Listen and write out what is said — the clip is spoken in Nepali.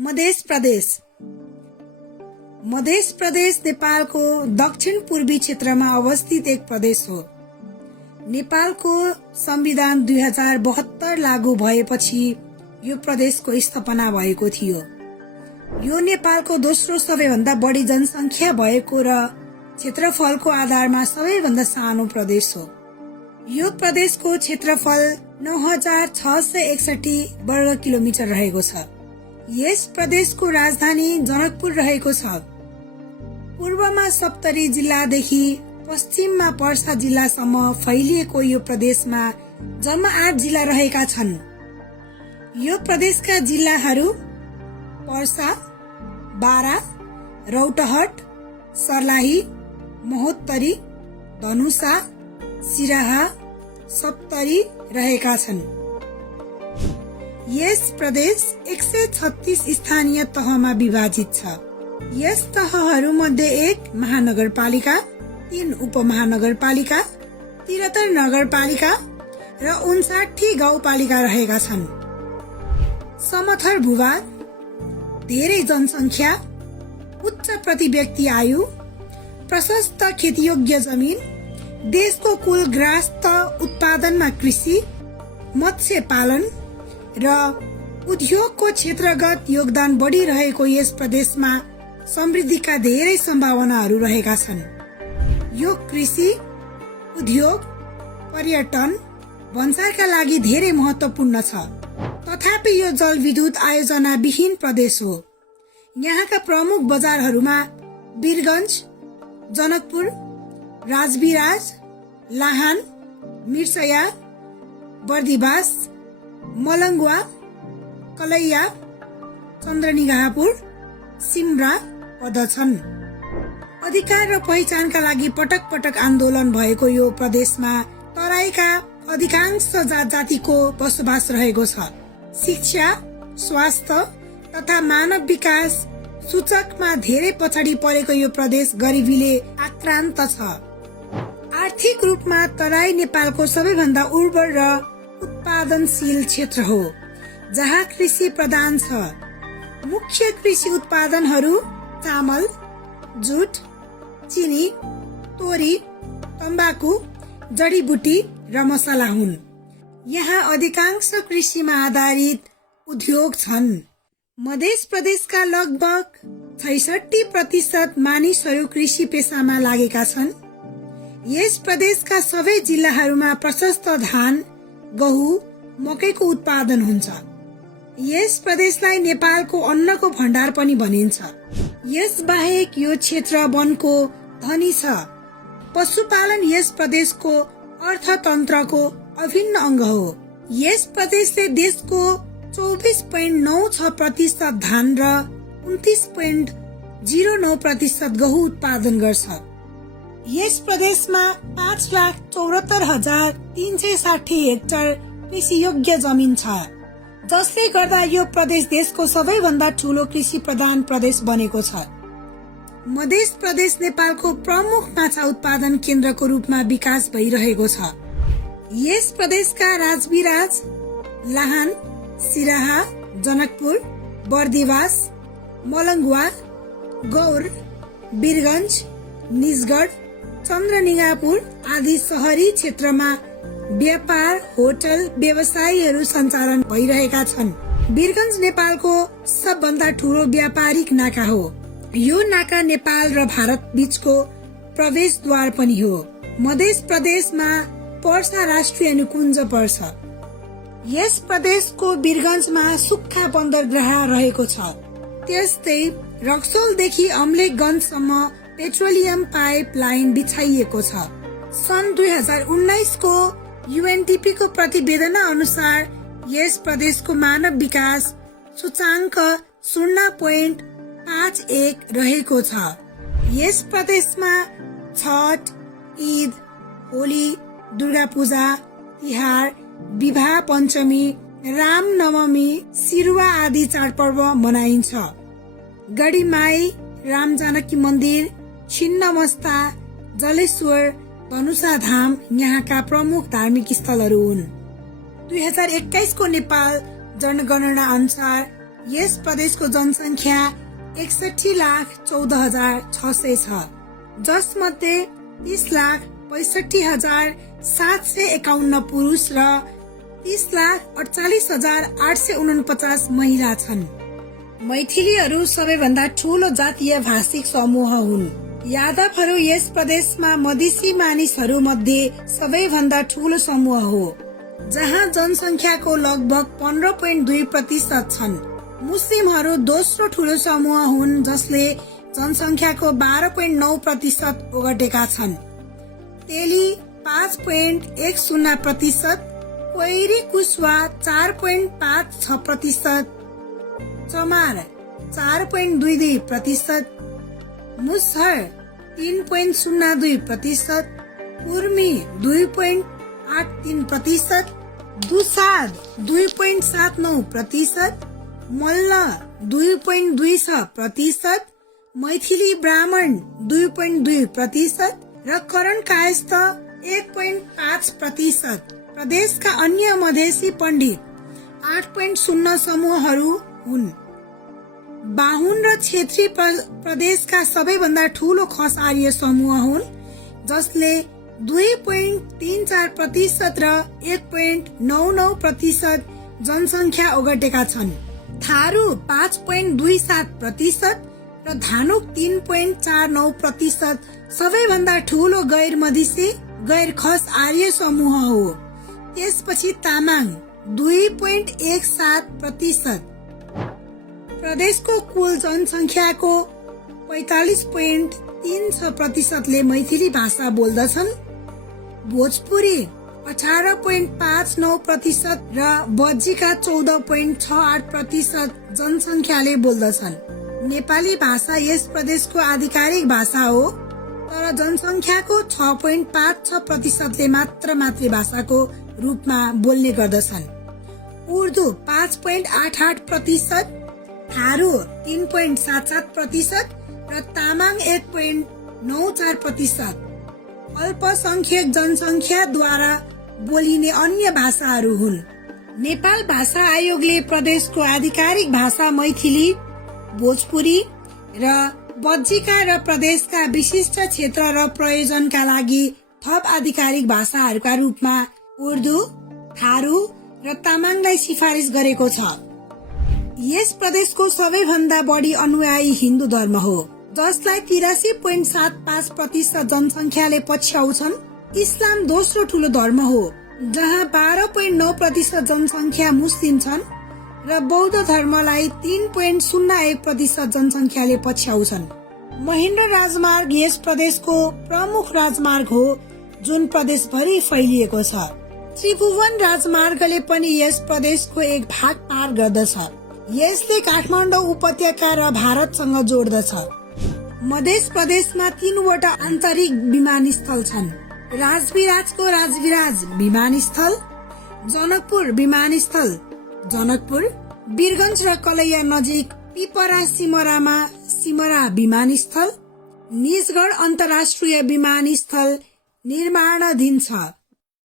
मध्य प्रदेश नेपालको दक्षिण पूर्वी क्षेत्रमा अवस्थित एक प्रदेश हो। नेपालको संविधान 2072 लागू भएपछि यो प्रदेशको स्थापना भएको थियो। यो नेपालको दोस्रो सबैभन्दा बढी जनसंख्या भएको र क्षेत्रफलको आधारमा सबैभन्दा सानो प्रदेश हो। यो प्रदेशको क्षेत्रफल 9661 वर्ग किलोमिटर रहेको छ। यस प्रदेशको राजधानी जनकपुर रहेको छ। पूर्वमा सप्तरी जिल्लादेखि पश्चिममा पर्सा जिल्लासम्म फैलिएको यो प्रदेशमा जम्मा 8 जिल्ला रहेका छन्। यो प्रदेशका जिल्लाहरू पर्सा, बारा, रौतहट, सर्लाही, महोत्तरी, धनुषा, सिराहा, सप्तरी रहेका छन्। यस प्रदेश 136 स्थानीय तहमा विभाजित छ। यस तहहरूमध्ये 1 महानगरपालिका, 3 उपमहानगरपालिका, 73 नगरपालिका र 59 गाउँपालिका रहेका छन्। समथर भूभाग, धेरै जनसंख्या, उच्च प्रति व्यक्ति आयु, प्रशस्त खेतीयोग्य जमिन, देशको कुल ग्रास्त उत्पादनमा कृषि, मत्स्य पालन र उद्योगको क्षेत्रगत योगदान बढ़िरहेको यस प्रदेशमा समृद्धिका धेरै सम्भावनाहरू रहेका छन्। यो कृषि, उद्योग, पर्यटन, भन्सारका लागि धेरै महत्वपूर्ण छ। तथापि यो जलविद्युत आयोजना विहीन प्रदेश हो। यहाँका प्रमुख बजारहरूमा वीरगञ्ज, जनकपुर, राजविराज, लाहान, मिर्सया, बर्दिवास, मलंगवा, कलैया, चन्द्रनिगाहपुर, सिमरा पर्दछन्। अधिकार र पहिचानका लागि पटक पटक आन्दोलन भएको यो प्रदेशमा तराईका अधिकांश जातिको बसोबास रहेको छ। शिक्षा, स्वास्थ्य तथा मानव विकास सूचकमा धेरै पछाडि परेको यो प्रदेश गरिबीले आक्रान्त छ। आर्थिक रूपमा तराई नेपालको सबैभन्दा उर्वर र उत्पादनशील क्षेत्र हो, जहाँ कृषि प्रधान छ। मुख्य कृषि उत्पादनहरू चामल, जुट, चिनी, तोरी, तम्बाकू, जडीबुटी र मसला हुन्। यहाँ अधिकांश कृषिमा आधारित उद्योग छन्। मध्य प्रदेशका लगभग 66% मानिसहरू कृषि पेसामा लागेका छन्। यस प्रदेशका सबै जिल्लाहरूमा प्रशस्त धान, गहुँ, मकैको उत्पादन हुन्छ। यस प्रदेशलाई नेपालको अन्नको भण्डार पनि भनिन्छ। यस बाहेक यो क्षेत्र वनको धनी छ। पशुपालन यस प्रदेशको अर्थतन्त्रको अभिन्न अंग हो। यस प्रदेशले देशको 24.96% धान र 29.09% गहुँ उत्पादन गर्छ। यस प्रदेशमा 5,74,360 हेक्टर कृषियोग्य जमिन छ, जसले गर्दा यो प्रदेश देशको सबैभन्दा ठूलो कृषि प्रधान प्रदेश बनेको छ। मध्य प्रदेश नेपालको प्रमुख माछा उत्पादन केन्द्रको रूपमा विकास भइरहेको छ। यस प्रदेशका राजविराज, लाहान, सिराहा, जनकपुर, बर्दिवास, मलंगवा, गौर, वीरगञ्ज, निजगढ, चन्द्रनिगाहपुर आदि शहरी क्षेत्रमा व्यापार, होटल, व्यवसायहरू सञ्चालन भइरहेका छन्। वीरगञ्ज नेपालको सबभन्दा ठूलो व्यापारिक नाका हो। यो नाका नेपाल र भारत बीचको प्रवेशद्वार पनि हो। मध्य प्रदेशमा पर्सा राष्ट्रिय निकुञ्ज पर्छ। यस प्रदेशको वीरगञ्जमा सुक्खा बन्दरगाह रहेको छ। त्यस्तै रक्सौलदेखि अम्लेखगञ्जसम्म पेट्रोलियम पाइप लाइन बिछाइएको छ। सन् 2019 को UNDP को प्रतिवेदन अनुसार यस प्रदेशको मानव विकास सूचाङ्क 0.51 रहेको छ। यस प्रदेशमा छठ, ईद, होली, दुर्गा पूजा, तिहार, विवाह पञ्चमी, राम नवमी, सिरुवा आदि चाडपर्व मनाइन्छ। गढीमाई, राम जानकी मन्दिर, छिन्नमस्ता, जलेश्वर, धनुषा धाम यहाँका प्रमुख धार्मिक स्थलहरू हुन्। 2021 को नेपाल जनगणना अनुसार यस प्रदेशको जनसङ्ख्या 61,14,600 छ, जसमध्ये 30,65,751 पुरुष र 30,48,849 महिला छन्। मैथिलीहरू सबैभन्दा ठूलो जातीय भाषिक समूह हुन्। यादवहरू यस प्रदेशमा मधेसी मानिसहरू मध्ये सबैभन्दा ठूलो समूह हो, जहाँ जनसङ्ख्याको लगभग 15.2% छन्। मुस्लिमहरू दोस्रो ठूलो समूह हुन्, जसले जनसङ्ख्याको 12.9% ओगटेका छन्। तेली 5.10%, कोइरी कुशवा 4.56%, चमार 4.22%, मुसहर 3.02%, कुर्मी 2.83%, दुसाद 2.79%, मल्ल 2.26%, मैथिली ब्राह्मण 2.2% र करण कायस्थ 1.5%। प्रदेशका अन्य मधेसी पण्डित 8.0 समूहहरू हुन्। बाहुन र क्षेत्री प्रदेशका सबैभन्दा ठूलो खस आर्य समूह हुन्, जसले 2.34% र 1.99% जनसङ्ख्या ओगटेका छन्। थारू 5.27% र धानुक 3.49% सबैभन्दा ठूलो गैर मधेसी गैर खस आर्य समूह हो। त्यसपछि तामाङ 2.17%। प्रदेशको कुल जनसङ्ख्याको 45.36%ले मैथिली भाषा बोल्दछन्। भोजपुरी 18.59% र बज्जिका 14.68% जनसङ्ख्याले बोल्दछन्। नेपाली भाषा यस प्रदेशको आधिकारिक भाषा हो, तर जनसङ्ख्याको 6.56%ले मात्र मातृभाषाको रूपमा बोल्ने गर्दछन्। उर्दू 5.88%, थारू 3.77% र तामाङ 1.94%। अल्पसंख्यक जनसङ्ख्याद्वारा बोलिने अन्य भाषाहरू हुन्। नेपाल भाषा आयोगले प्रदेशको आधिकारिक भाषा मैथिली, भोजपुरी र बज्जिका र प्रदेशका विशिष्ट क्षेत्र र प्रयोजनका लागि थप आधिकारिक भाषाहरूका रूपमा उर्दू, थारू र तामाङलाई सिफारिस गरेको छ। यस प्रदेशको सबैभन्दा बढी अनुयायी हिन्दू धर्म हो, जसलाई 83.75% जनसङ्ख्याले पछ्याउँछन्। इस्लाम दोस्रो ठूलो धर्म हो, जहाँ 12.9% जनसङ्ख्या मुस्लिम छन् र बौद्ध धर्मलाई 3.01% जनसङ्ख्याले पछ्याउँछन्। महेन्द्र राजमार्ग यस प्रदेशको प्रमुख राजमार्ग हो, जुन प्रदेशभरि फैलिएको छ। त्रिभुवन राजमार्गले पनि यस प्रदेशको एक भाग पार गर्दछ। यसले काठमाडौँ उपत्यका र भारतसँग जोड्दछ। मध्य प्रदेशमा 3वटा आन्तरिक विमानस्थल छन्। राजविराजको राजविराज विमानस्थल, जनकपुर विमानस्थल जनकपुर, वीरगञ्ज र कलैया नजिक पिपरा सिमरामा सिमरा विमानस्थल, निजगढ अन्तर्राष्ट्रिय विमानस्थल निर्माणाधीन छ।